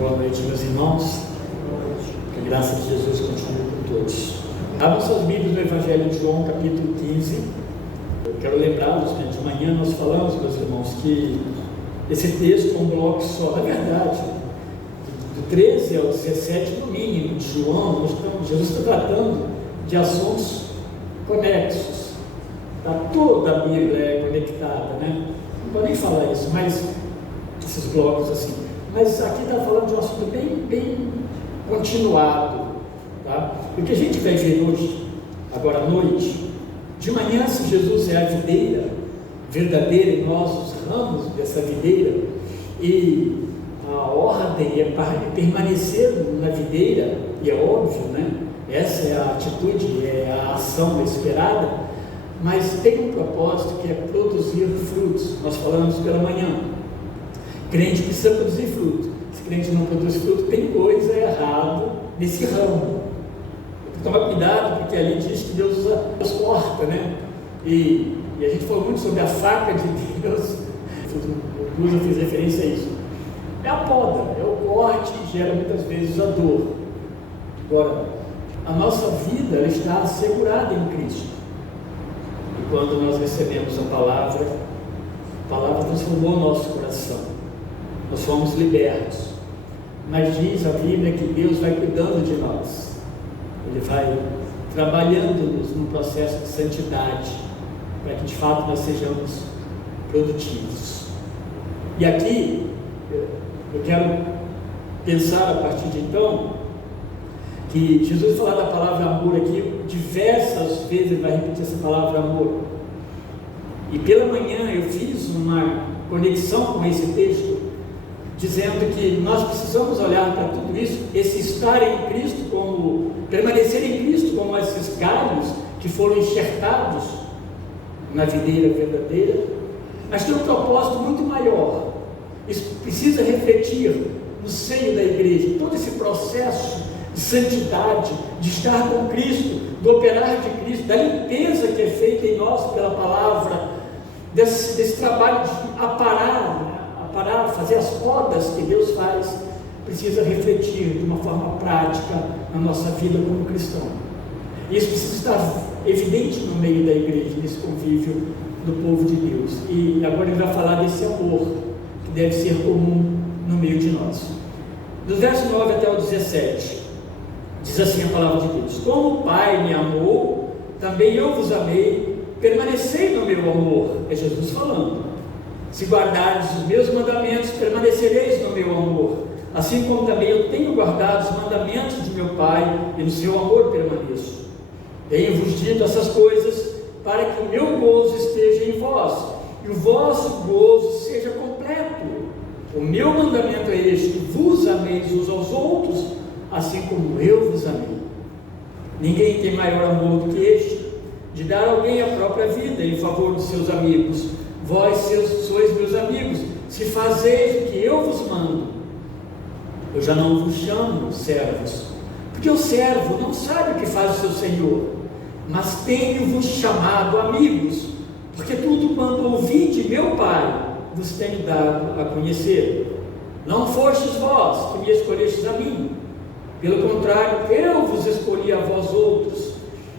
Boa noite, meus irmãos. Que a graça de Jesus continue com todos. Abram suas Bíblias no Evangelho de João, capítulo 15. Eu quero lembrá-los, de manhã nós falamos, meus irmãos, que esse texto é um bloco só. Na verdade, do 13 ao 17, no mínimo, de João, Jesus está tratando de assuntos conexos. Toda a Bíblia é conectada, né? Não vou nem falar isso, mas esses blocos assim. Mas aqui está falando de um assunto bem continuado, tá? O que a gente vai ver hoje, agora à noite, de manhã, se Jesus é a videira verdadeira e nós os ramos dessa videira, e a ordem é permanecer na videira, e é óbvio, né? Essa é a atitude, é a ação esperada, mas tem um propósito que é produzir frutos. Nós falamos pela manhã. Crente precisa produzir fruto. Se crente não produz fruto, tem coisa errada nesse ramo. Toma cuidado, porque ali diz que Deus corta, né? E a gente falou muito sobre a faca de Deus. O Cruz fez referência a isso. É a poda, é o corte que gera muitas vezes a dor. Agora, a nossa vida ela está assegurada em Cristo. E quando nós recebemos a palavra transformou o nosso coração. Nós fomos libertos, mas diz a Bíblia que Deus vai cuidando de nós, Ele vai trabalhando-nos num processo de santidade, para que de fato nós sejamos produtivos. E aqui, eu quero pensar a partir de então, que Jesus vai falar da palavra amor aqui, diversas vezes Ele vai repetir essa palavra amor, e pela manhã eu fiz uma conexão com esse texto, dizendo que nós precisamos olhar para tudo isso, esse estar em Cristo, como permanecer em Cristo, como esses galhos que foram enxertados na videira verdadeira, mas tem um propósito muito maior. Isso precisa refletir no seio da igreja, todo esse processo de santidade, de estar com Cristo, do operar de Cristo, da limpeza que é feita em nós pela palavra, desse trabalho de aparar, fazer as podas que Deus faz, precisa refletir de uma forma prática na nossa vida como cristão. Isso precisa estar evidente no meio da igreja, nesse convívio do povo de Deus. E agora ele vai falar desse amor que deve ser comum no meio de nós. Do verso 9 até o 17, diz assim a palavra de Deus: como o Pai me amou, também eu vos amei, permanecei no meu amor. É Jesus falando. Se guardares os meus mandamentos, permanecereis no meu amor, assim como também eu tenho guardado os mandamentos de meu Pai, e no seu amor permaneço. Tenho-vos dito essas coisas, para que o meu gozo esteja em vós, e o vosso gozo seja completo. O meu mandamento é este: que vos ameis uns aos outros, assim como eu vos amei. Ninguém tem maior amor do que este, de dar a alguém a própria vida em favor dos seus amigos. Vós sois meus amigos, se fazeis o que eu vos mando. Eu já não vos chamo servos, porque o servo não sabe o que faz o seu senhor, mas tenho-vos chamado amigos, porque tudo quanto ouvi de meu Pai vos tenho dado a conhecer. Não fostes vós que me escolhestes a mim, pelo contrário, eu vos escolhi a vós outros,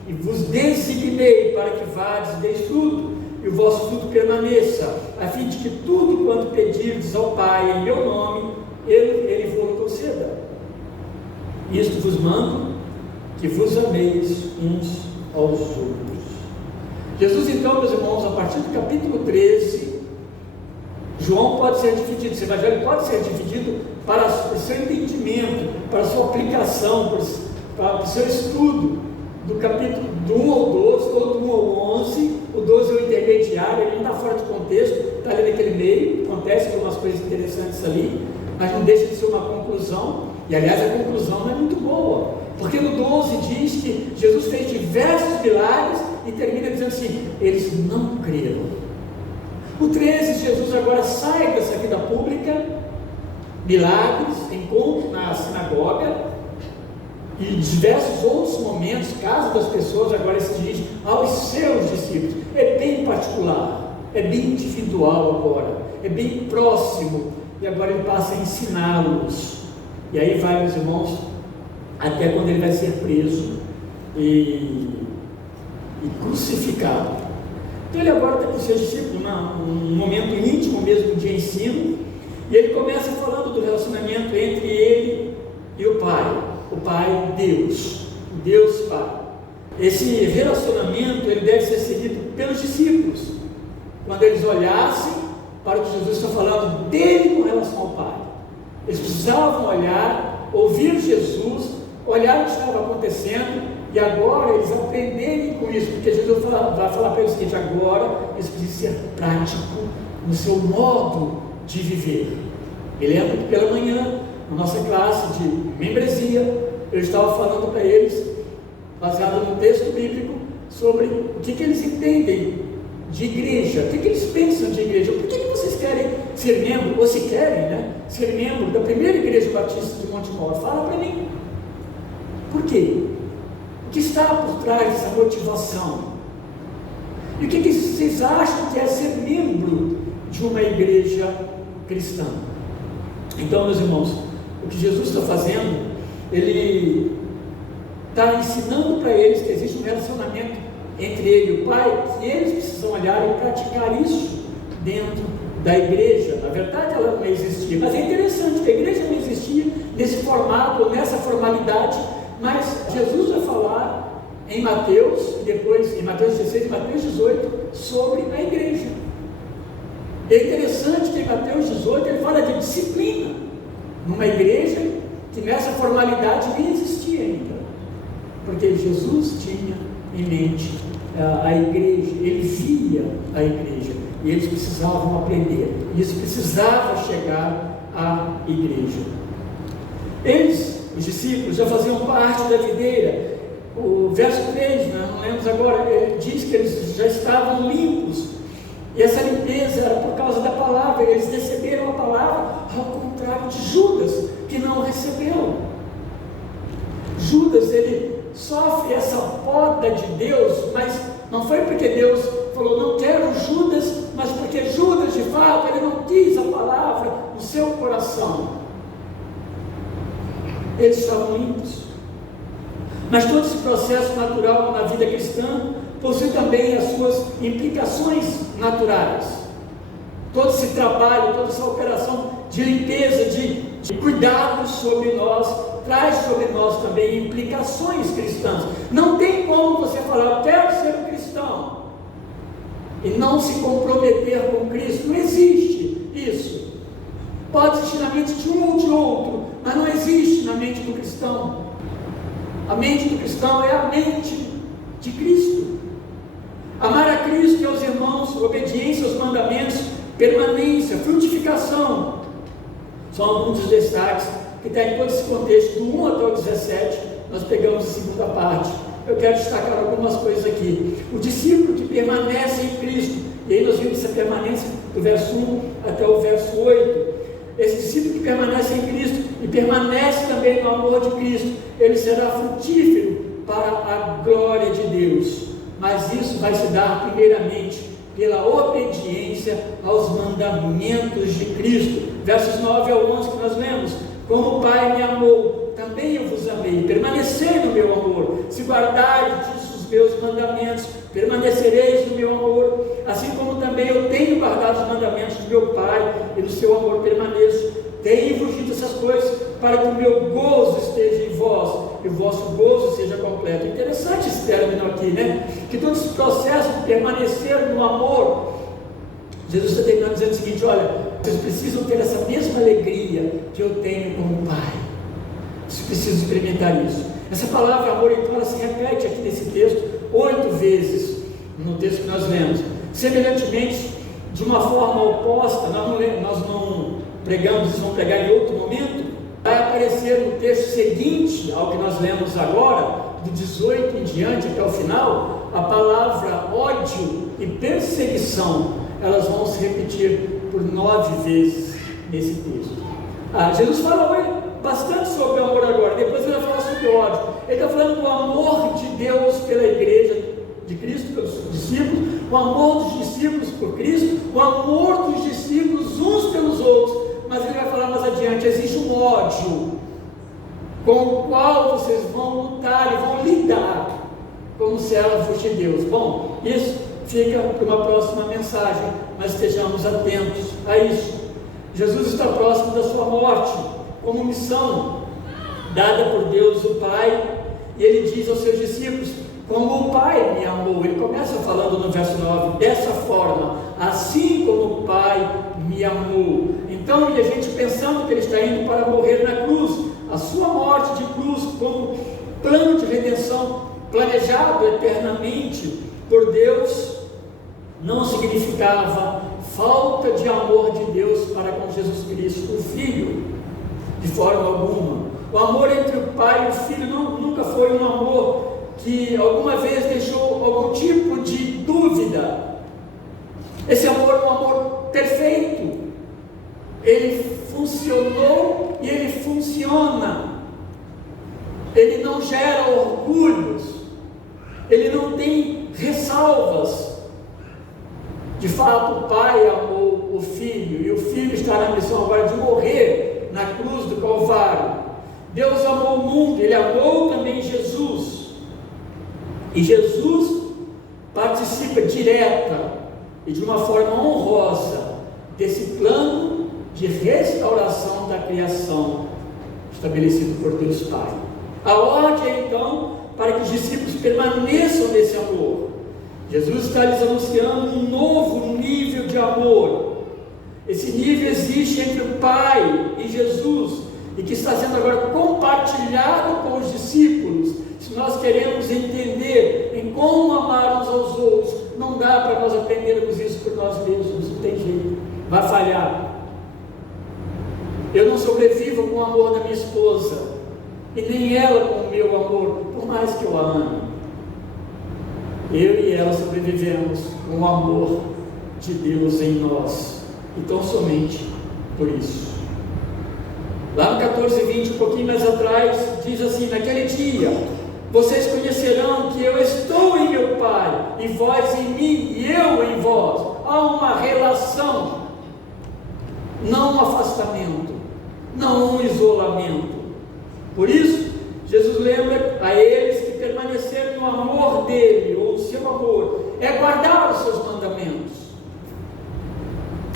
e vos designei para que vades e deis fruto, e o vosso fruto permaneça, a fim de que tudo quanto pedirdes ao Pai em meu nome, Ele vos conceda. Isto vos mando, que vos ameis uns aos outros. Jesus então, meus irmãos, a partir do capítulo 13, João pode ser dividido, esse evangelho pode ser dividido para o seu entendimento, para a sua aplicação, para o seu estudo, do capítulo do 1 ao 12, ou do 1 ao 11, o 12 é o intermediário, ele não está fora de contexto, está ali naquele meio, acontece algumas coisas interessantes ali, mas não deixa de ser uma conclusão, e aliás a conclusão não é muito boa, porque no 12 diz que Jesus fez diversos milagres, e termina dizendo assim: eles não creram. No 13, Jesus agora sai dessa vida pública, milagres, encontro na sinagoga, e diversos outros momentos, casa das pessoas, agora se dirige aos seus discípulos. É bem particular, é bem individual agora, é bem próximo, e agora ele passa a ensiná-los. E aí vai, meus irmãos, até quando ele vai ser preso e crucificado. Então ele agora está com seus discípulos num momento íntimo mesmo de ensino, e ele começa falando do relacionamento entre ele e o Pai Deus, Deus Pai. Esse relacionamento ele deve ser seguido pelos discípulos, quando eles olhassem para o que Jesus está falando dele com relação ao Pai. Eles precisavam olhar, ouvir Jesus, olhar o que estava acontecendo, e agora eles aprenderem com isso, porque Jesus vai falar para eles o seguinte: agora eles precisam ser práticos no seu modo de viver. Me lembro que pela manhã, na nossa classe de membresia, eu estava falando para eles, baseado no texto bíblico, sobre o que eles entendem de igreja, o que eles pensam de igreja. Por que vocês querem ser membro, ou se querem, né, ser membro da primeira igreja batista de Montemor? Fala para mim. Por quê? O que está por trás dessa motivação? E o que vocês acham que é ser membro de uma igreja cristã? Então, meus irmãos, o que Jesus está fazendo, ele está ensinando para eles que existe um relacionamento entre ele e o Pai, que eles precisam olhar e praticar isso dentro da igreja. Na verdade, ela não existia, mas é interessante que a igreja não existia nesse formato, nessa formalidade, mas Jesus vai falar em Mateus, e depois em Mateus 16 e Mateus 18, sobre a igreja. É interessante que em Mateus 18 ele fala de disciplina, numa igreja que nessa formalidade nem existia ainda, porque Jesus tinha em mente a igreja, ele via a igreja, e eles precisavam aprender, e isso precisava chegar à igreja. Eles, os discípulos, já faziam parte da videira. O verso 3, não lemos agora, ele diz que eles já estavam limpos, e essa limpeza era por causa da palavra. Eles receberam a palavra, ao contrário de Judas, que não recebeu. Judas, ele sofre essa poda de Deus, mas não foi porque Deus falou, não quero Judas, mas porque Judas, de fato, ele não quis a palavra no seu coração. Eles estavam limpos. Mas todo esse processo natural na vida cristã possui também as suas implicações naturais. Todo esse trabalho, toda essa operação de limpeza, de cuidado sobre nós, traz sobre nós também implicações cristãs. Não tem como você falar, eu quero ser um cristão, e não se comprometer com Cristo. Não existe isso. Pode existir na mente de um ou de outro, mas não existe na mente do cristão. A mente do cristão é a mente de Cristo. Amar a Cristo e aos irmãos, obediência aos mandamentos, permanência, frutificação, são alguns dos destaques que está em todo esse contexto, do 1 até o 17, nós pegamos a segunda parte. Eu quero destacar algumas coisas aqui. O discípulo que permanece em Cristo, e aí nós vimos essa permanência do verso 1 até o verso 8. Esse discípulo que permanece em Cristo e permanece também no amor de Cristo, ele será frutífero para a glória de Deus. Mas isso vai se dar primeiramente pela obediência aos mandamentos de Cristo. Versos 9 ao 11 que nós lemos: como o Pai me amou, também eu vos amei, permanecei no meu amor. Se guardardes os meus mandamentos, permanecereis no meu amor, assim como também eu tenho guardado os mandamentos do meu Pai, e no seu amor permaneço. Tenho-vos dito essas coisas, para que o meu gozo esteja em vós, e o vosso gozo seja completo. Interessante esse término aqui, né? Que todo esse processo de permanecer no amor, Jesus está terminando dizendo o seguinte: olha, vocês precisam ter essa mesma alegria que eu tenho com o Pai. Vocês precisam experimentar isso. Essa palavra amor, então, ela se repete aqui nesse texto 8 vezes, no texto que nós lemos. Semelhantemente, de uma forma oposta, nós não pregamos, vocês vão pregar em outro momento, vai aparecer no texto seguinte ao que nós lemos agora, do 18 em diante até o final, a palavra ódio e perseguição, elas vão se repetir por 9 vezes nesse texto. Jesus fala bastante sobre o amor agora, depois ele vai falar sobre o ódio. Ele está falando do amor de Deus pela igreja de Cristo, pelos discípulos, o amor dos discípulos por Cristo, o amor dos discípulos uns pelos outros. Mas ele vai falar mais adiante, existe um ódio com o qual vocês vão lutar e vão lidar como servos de Deus. Bom, isso fica para uma próxima mensagem, mas estejamos atentos a isso. Jesus está próximo da sua morte, como missão dada por Deus o Pai, e ele diz aos seus discípulos: como o Pai me amou. Ele começa falando no verso 9, dessa forma, assim como o Pai me amou. Então, e a gente pensando que ele está indo para morrer na cruz, a sua morte de cruz como plano de redenção planejado eternamente por Deus, não significava falta de amor de Deus para com Jesus Cristo, o Filho, de forma alguma. O amor entre o Pai e o Filho nunca foi um amor que alguma vez deixou algum tipo de dúvida. Esse amor é um amor perfeito. Ele funcionou e ele funciona. Ele não gera orgulhos. Ele não tem ressalvas. De fato, o Pai amou o Filho, e o Filho está na missão agora de morrer na cruz do Calvário. Deus amou o mundo, Ele amou também Jesus. E Jesus participa direta e de uma forma honrosa desse plano de restauração da criação estabelecido por Deus Pai. A ordem é então para que os discípulos permaneçam nesse amor. Jesus está lhes anunciando um novo nível de amor. Esse nível existe entre o Pai e Jesus, e que está sendo agora compartilhado com os discípulos. Se nós queremos entender em como amar uns aos outros, não dá para nós aprendermos isso por nós mesmos, não tem jeito, vai falhar. Eu não sobrevivo com o amor da minha esposa, e nem ela com o meu amor, por mais que eu a ame. Eu e ela sobrevivemos com o amor de Deus em nós, e tão somente por isso. Lá no 14:20, um pouquinho mais atrás, diz assim: naquele dia, vocês conhecerão que eu estou em meu Pai, e vós em mim, e eu em vós. Há uma relação, não um afastamento, não um isolamento. Por isso, Jesus lembra a eles que permaneceram no amor dele, ou o seu amor, é guardar os seus mandamentos.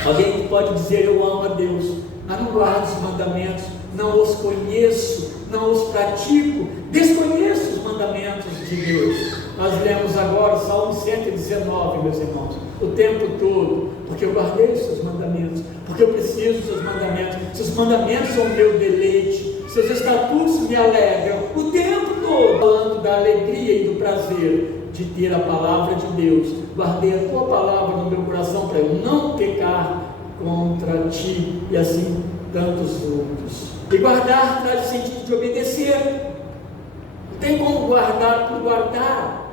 Alguém pode dizer: eu amo a Deus, mas não guardo os mandamentos, não os conheço, não os pratico, desconheço os mandamentos de Deus. Nós lemos agora o Salmo 119, meus irmãos, o tempo todo, porque eu guardei os seus mandamentos, porque eu preciso dos seus mandamentos. Seus mandamentos são o meu deleite, seus estatutos me alegram o tempo todo, falando da alegria e do prazer de ter a palavra de Deus. Guardei a tua palavra no meu coração para eu não pecar contra ti, e assim tantos outros. E guardar traz o sentido de obedecer. Não tem como guardar por guardar,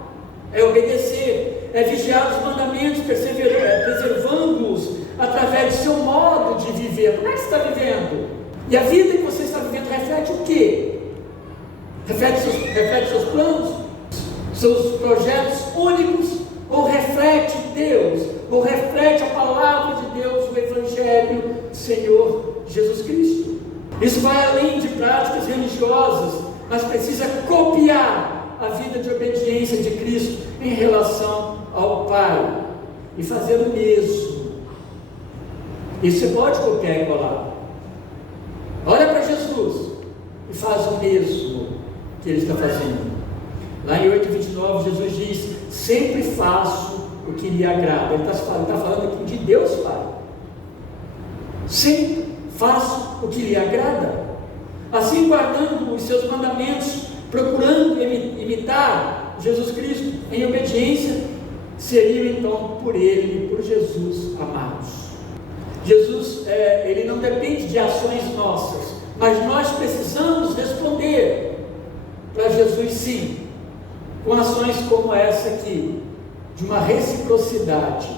é obedecer, é vigiar os mandamentos, preservando-os através do seu modo de viver. Como é que você está vivendo? E a vida que você está vivendo reflete o quê? Reflete seus planos, seus projetos únicos, ou reflete Deus, ou reflete a palavra de Deus, o Evangelho do Senhor Jesus Cristo? Isso vai além de práticas religiosas, mas precisa copiar a vida de obediência de Cristo em relação ao Pai, e fazer o mesmo. Isso você pode copiar e colar. Olha para Jesus e faz o mesmo que Ele está fazendo. Lá em 8:29, Jesus diz: sempre faço o que lhe agrada. Ele está falando aqui de Deus Pai. Sempre faço o que lhe agrada. Assim, guardando os seus mandamentos, procurando imitar Jesus Cristo em obediência, seriam então por Ele, por Jesus, amados. Jesus, Ele não depende de ações nossas, mas nós precisamos responder para Jesus sim, com ações como essa aqui, de uma reciprocidade.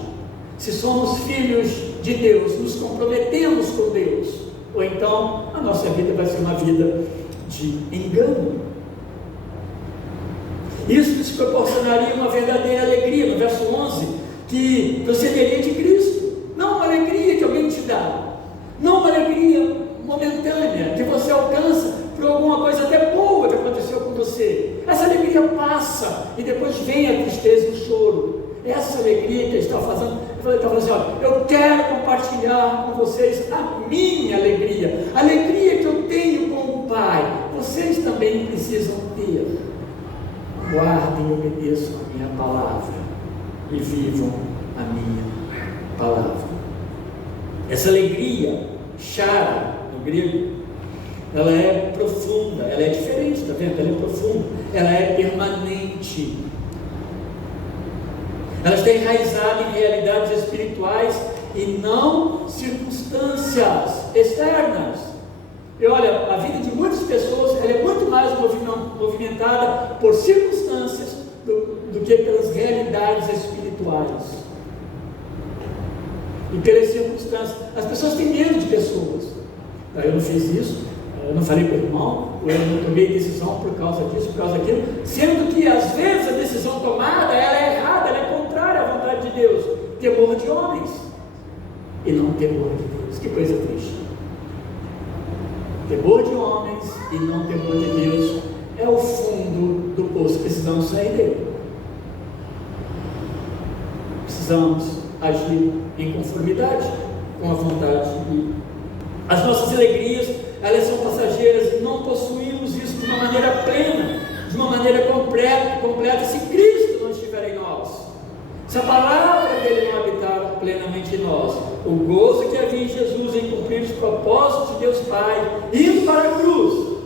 Se somos filhos de Deus, nos comprometemos com Deus, ou então a nossa vida vai ser uma vida de engano. Isso nos proporcionaria uma verdadeira alegria, no verso 11, que procederia de Cristo. Não uma alegria que alguém te dá, não uma alegria momentânea, que você alcança por alguma coisa até alegria passa e depois vem a tristeza e o choro. Essa alegria que ele está fazendo, ele está falando assim: olha, eu quero compartilhar com vocês a minha alegria, a alegria que eu tenho com o Pai, vocês também precisam ter. Guardem e obedeçam a minha palavra e vivam a minha palavra. Essa alegria, chara, no grego, ela é profunda, ela é diferente, está vendo? Ela é profunda, ela é permanente. Ela está enraizada em realidades espirituais e não circunstâncias externas. E olha, a vida de muitas pessoas ela é muito mais movimentada por circunstâncias do que pelas realidades espirituais. E pelas circunstâncias. As pessoas têm medo de pessoas. Eu não fiz isso, eu não falei para o irmão, eu não tomei decisão por causa disso, por causa daquilo, sendo que às vezes a decisão tomada ela é errada, ela é contrária à vontade de Deus. Temor de homens e não temor de Deus. Que coisa triste. Temor de homens e não temor de Deus é o fundo do poço. Precisamos sair dele. Precisamos agir em conformidade com a vontade de Deus. As nossas alegrias, elas são passageiras e não possuímos isso de uma maneira plena, de uma maneira completa, se Cristo não estiver em nós, se a palavra dele não habitar plenamente em nós. O gozo que havia em Jesus em cumprir os propósitos de Deus Pai, indo para a cruz,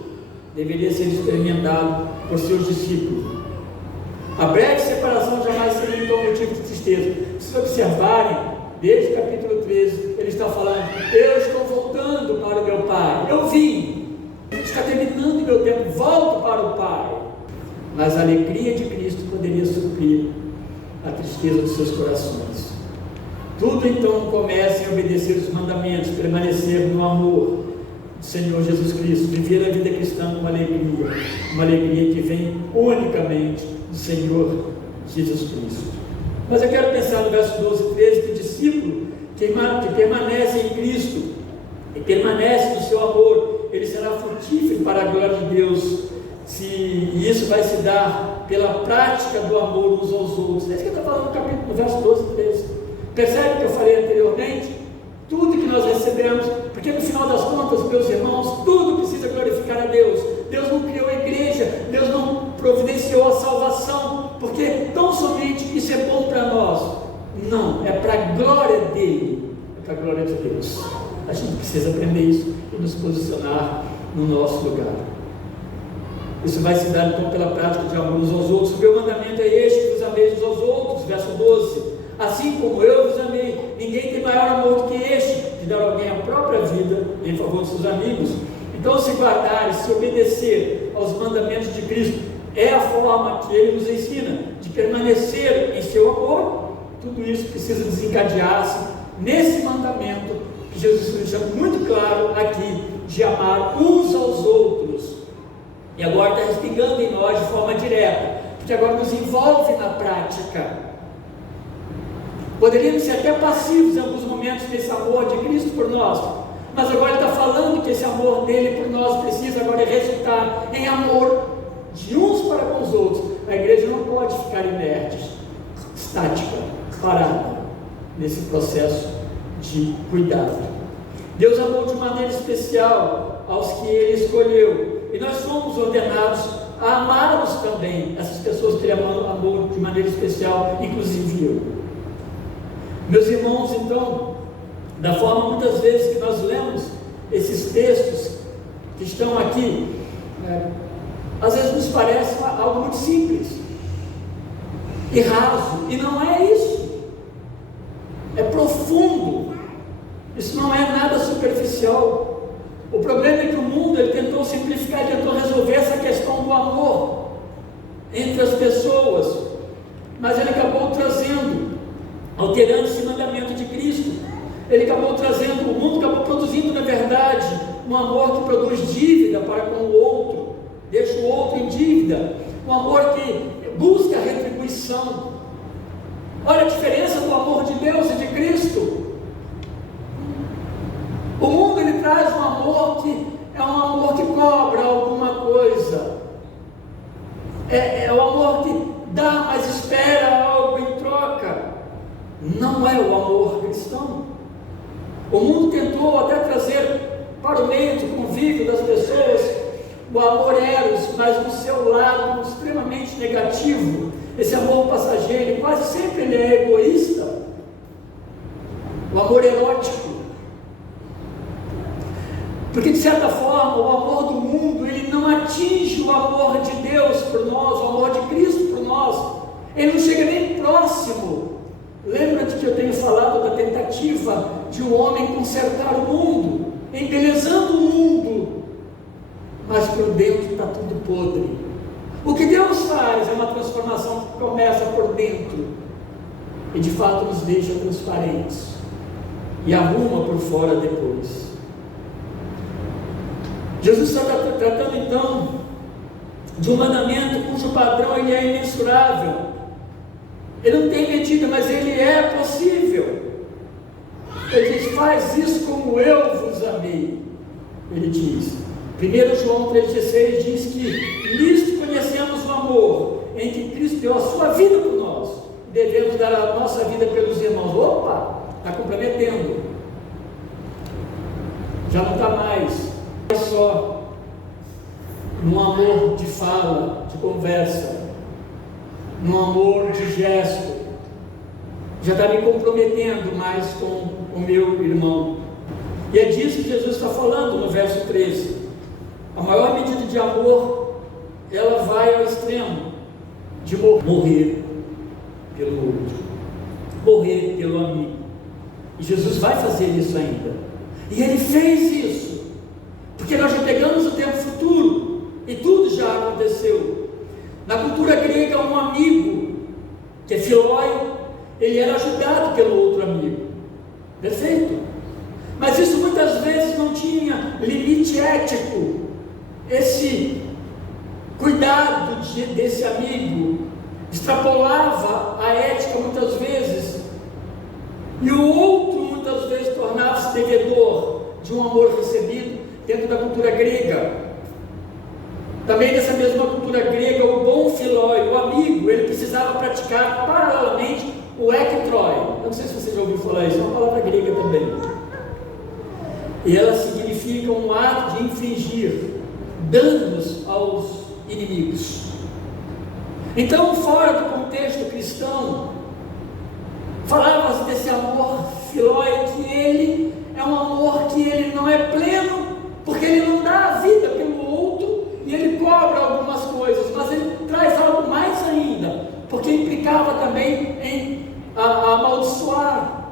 deveria ser experimentado por seus discípulos. A breve separação jamais seria então motivo de tristeza. Se observarem, desde o capítulo 13, ele está falando: eu estou voltando para o meu Pai, eu vim, está terminando o meu tempo, volto para o Pai. Mas a alegria de Cristo poderia suprir a tristeza dos seus corações. Tudo então começa em obedecer os mandamentos, permanecer no amor do Senhor Jesus Cristo, viver a vida cristã com uma alegria que vem unicamente do Senhor Jesus Cristo. Mas eu quero pensar no verso 12 e 13, que o discípulo que permanece em Cristo e permanece no seu amor, ele será frutífero para a glória de Deus, e isso vai se dar pela prática do amor uns aos outros. É isso que eu estou falando no verso 12 e 13. Percebe o que eu falei anteriormente? Tudo que nós recebemos, porque no final das contas, meus irmãos, tudo precisa glorificar a Deus. Deus não criou a igreja, Deus não providenciou a salvação, porque tão somente isso é bom para nós. Não, é para a glória dele, é para a glória de Deus. A gente precisa aprender isso e nos posicionar no nosso lugar. Isso vai se dar então pela prática de amor uns aos outros. O meu mandamento é este: que vos ameis uns aos outros. Verso 12. Assim como eu vos amei, ninguém tem maior amor do que este, de dar a alguém a própria vida em favor dos seus amigos. Então, se guardar e se obedecer aos mandamentos de Cristo é a forma que ele nos ensina de permanecer em seu amor. Tudo isso precisa desencadear-se nesse mandamento que Jesus deixa muito claro aqui, de amar uns aos outros. E agora está respingando em nós de forma direta, porque agora nos envolve na prática. Poderíamos ser até passivos em alguns momentos nesse amor de Cristo por nós, mas agora ele está falando que esse amor dele por nós precisa agora resultar em amor de uns para com os outros. A igreja não pode ficar inerte, estática, parada nesse processo de cuidado. Deus amou de maneira especial aos que ele escolheu, e nós somos ordenados a amá-los também, essas pessoas que ele amou de maneira especial, inclusive eu. Meus irmãos, então, da forma muitas vezes que nós lemos esses textos que estão aqui, às vezes nos parece algo muito simples e raso, e não é isso. É profundo. Isso não é nada superficial. O problema é que o mundo ele tentou simplificar, tentou resolver essa questão do amor entre as pessoas, mas ele acabou alterando esse mandamento de Cristo. Ele acabou trazendo, o mundo acabou produzindo, na verdade, um amor que produz dívida para com o outro, deixa o outro em dívida, um amor que busca a retribuição. Olha a diferença do amor de Deus e de Cristo. O mundo ele traz um amor que é um amor que cobra alguma coisa. É o amor que dá, mas espera algo em troca. Não é o amor cristão. O mundo tentou até trazer para o meio de convívio das pessoas o amor eros, mas no seu lado extremamente negativo. Esse amor passageiro, quase sempre ele é egoísta. O amor erótico. Porque de certa forma o amor do mundo, ele não atinge o amor de Deus por nós, o amor de Cristo por nós. Ele não chega nem próximo. Lembra-te que eu tenho falado da tentativa de um homem consertar o mundo, embelezando o mundo, mas por dentro está tudo podre. O que Deus faz é uma transformação que começa por dentro e de fato nos deixa transparentes e arruma por fora depois. Jesus está tratando então de um mandamento cujo padrão ele é imensurável. Ele não tem medida, mas ele é possível. Ele diz: faz isso como eu vos amei. Ele diz, 1 João 3,16 diz que nisto conhecemos o amor, em que Cristo deu a sua vida por nós, e devemos dar a nossa vida pelos irmãos. Opa, está comprometendo. Já não está mais só num amor de fala, de conversa, num amor de gesto. Já está me comprometendo mais com o meu irmão. E é disso que Jesus está falando no verso 13. A maior medida de amor, ela vai ao extremo de morrer pelo outro, morrer pelo amigo. E Jesus vai fazer isso ainda. E ele fez isso porque nós já pegamos o tempo futuro e tudo já aconteceu. Na cultura grega, um amigo, que é Filói, ele era ajudado pelo outro amigo. Perfeito? Mas isso muitas vezes não tinha limite ético. Esse cuidado desse amigo extrapolava a ética muitas vezes, e o outro muitas vezes tornava-se devedor de um amor recebido dentro da cultura grega. Também nessa mesma cultura grega, o bom Filói, o amigo, ele precisava praticar paralelamente o ektroi. Eu não sei se você já ouviu falar isso, é uma palavra grega também. E ela significa um ato de infligir danos aos inimigos. Então, fora do contexto cristão, falava-se desse amor Filói, que ele é um amor que ele não é pleno, porque ele não dá a vida pelo outro, e ele cobra algumas coisas, mas ele traz algo mais ainda, porque implicava também em amaldiçoar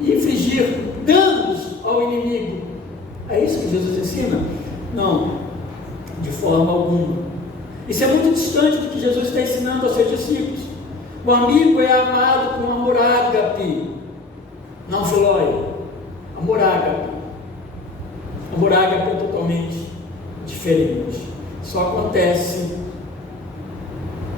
e infligir danos ao inimigo. É isso que Jesus ensina? Não, de forma alguma. Isso é muito distante do que Jesus está ensinando aos seus discípulos. O amigo é amado com amor ágape, não Filói, amor ágape. Amor ágape é totalmente diferente. Só acontece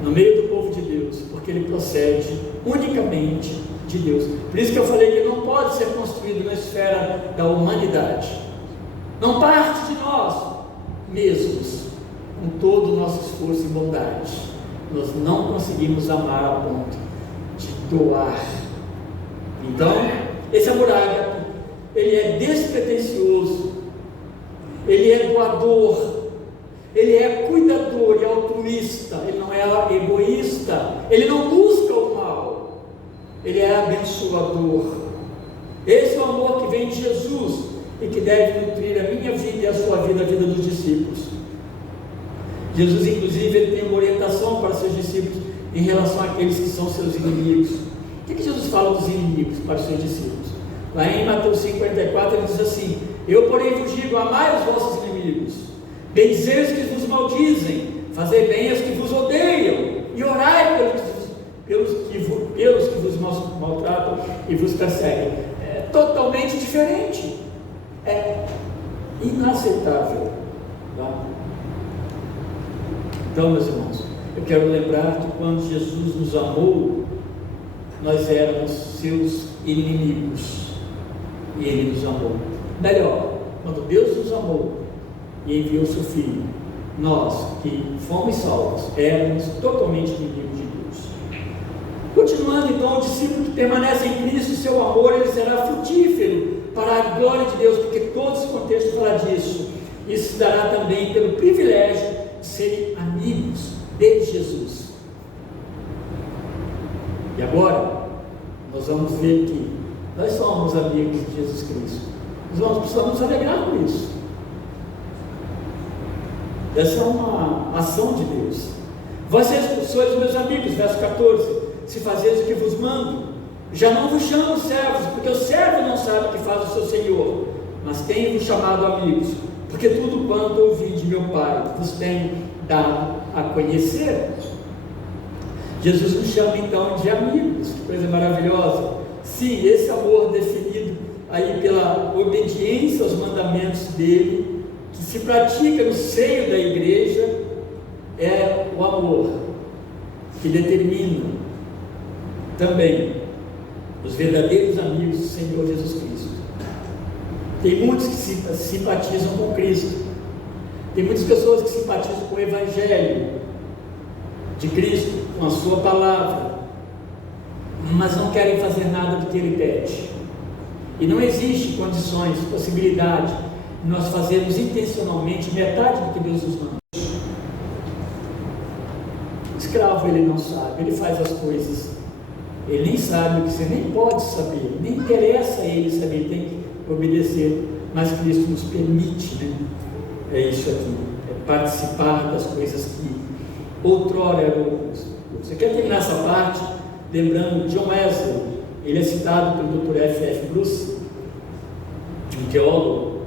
no meio do povo de Deus, porque ele procede unicamente de Deus. Por isso que eu falei que ele não pode ser construído na esfera da humanidade. Não parte de nós mesmos, com todo o nosso esforço e bondade. Nós não conseguimos amar a ponto de doar. Então, esse amor ágape, ele é despretensioso, ele é doador, ele é cuidador e altruísta, ele não é egoísta, ele não busca o mal, ele é abençoador. Esse é o amor que vem de Jesus e que deve nutrir a minha vida e a sua vida, a vida dos discípulos. Jesus, inclusive, ele tem uma orientação para seus discípulos em relação àqueles que são seus inimigos. O que Jesus fala dos inimigos para os seus discípulos? Lá em Mateus 5,44 ele diz assim: eu, porém, vos digo, amai os vossos inimigos, bendizei os que vos maldizem, fazei bem aos que vos odeiam, e orai pelos que vos maltratam e vos perseguem. É totalmente diferente, é inaceitável, tá? Então, meus irmãos, eu quero lembrar que quando Jesus nos amou, nós éramos seus inimigos e Ele nos amou. Melhor, quando Deus nos amou e enviou seu Filho, nós que fomos salvos, éramos totalmente inimigos de Deus. Continuando então, o discípulo que permanece em Cristo, seu amor, ele será frutífero para a glória de Deus, porque todo esse contexto fala disso. Isso se dará também pelo privilégio de serem amigos de Jesus. E agora, nós vamos ver que nós somos amigos de Jesus Cristo. Nós precisamos nos alegrar com isso. Essa é uma ação de Deus. Vós sois meus amigos, verso 14, se fazeis o que vos mando. Já não vos chamo servos, porque o servo não sabe o que faz o seu Senhor, mas tenho-vos chamado amigos, porque tudo quanto ouvi de meu Pai vos tenho dado a conhecer. Jesus nos chama então de amigos, que coisa maravilhosa. Sim, esse amor definido aí pela obediência aos mandamentos dele, que se pratica no seio da igreja, é o amor que determina também os verdadeiros amigos do Senhor Jesus Cristo. Tem muitos que simpatizam com Cristo, tem muitas pessoas que simpatizam com o Evangelho de Cristo, com a sua palavra, mas não querem fazer nada do que ele pede. E não existe condições, possibilidade de nós fazermos intencionalmente metade do que Deus nos manda. O escravo, ele não sabe, ele faz as coisas, ele nem sabe o que você nem pode saber, nem interessa a ele saber, ele tem que obedecer, mas Cristo nos permite, né? É isso aqui, é participar das coisas que outrora eram outras. Você quer terminar essa parte lembrando John Wesley? Ele é citado pelo Dr. F.F. Bruce, um teólogo.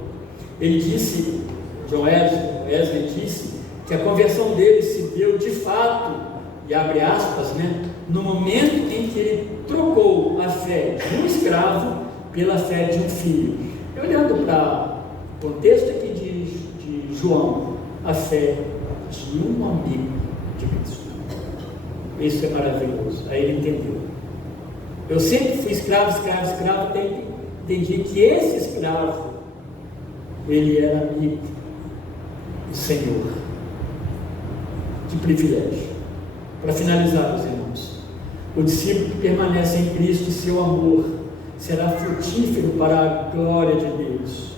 Ele disse, John Wesley disse, que a conversão dele se deu de fato, e abre aspas, né, no momento em que ele trocou a fé de um escravo pela fé de um filho. E olhando para o contexto aqui de João, a fé de um amigo de Cristo. Isso é maravilhoso. Aí ele entendeu. Eu sempre fui escravo, até entendi que esse escravo, ele era amigo do Senhor. Que privilégio. Para finalizar, meus irmãos, o discípulo que permanece em Cristo, seu amor será frutífero para a glória de Deus.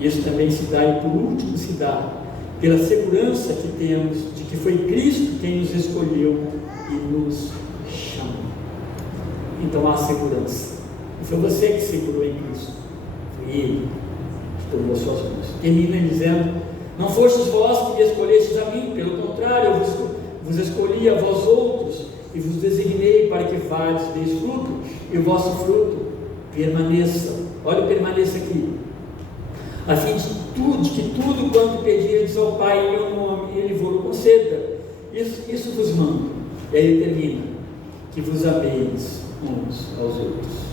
Isso também se dá, e por último se dá, pela segurança que temos de que foi Cristo quem nos escolheu e nos chamou. Então há segurança. E foi você que segurou em Cristo. Foi Ele que tomou suas mãos. Termina dizendo: não fostes vós que me escolhestes a mim, pelo contrário, eu vos escolhi a vós outros e vos designei para que vades, deis fruto, e o vosso fruto permaneça. Olha o permaneça aqui. A fim de que tudo quanto pedirdes ao Pai em meu nome, Ele vos conceda. Isso vos mando. E aí ele termina: que vos ameis uns aos outros.